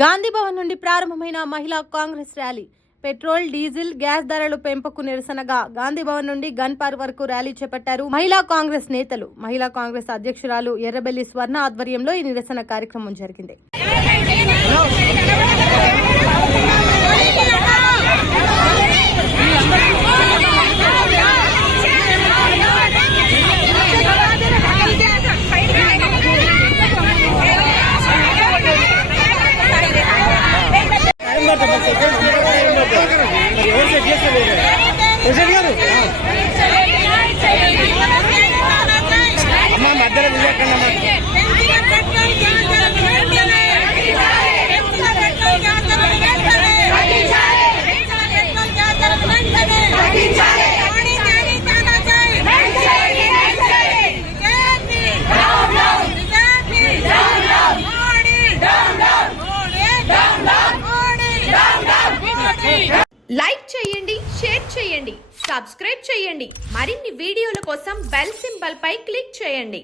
గాంధీ భవన్ నుండి ప్రారంభమైన మహిళా Congress rally. Petrol, diesel, gas ధరలు పెంపుకు నిరసనగా గాంధీ భవన్ నుండి గన్ పార్క్ వరకు ర్యాలీ చేపట్టారు మహిళా కాంగ్రెస్ నేతలు. మహిళా కాంగ్రెస్ అధ్యక్షురాలు ఎర్రబెల్లి స్వర్ణ ఆధ్వర్యంలో ఈ నిరసన కార్యక్రమం జరిగింది. లైక్ చేయండి, షేర్ చేయండి, సబ్స్క్రైబ్ చేయండి. మరిన్ని వీడియోల కోసం బెల్ సింబల్ పై క్లిక్ చేయండి.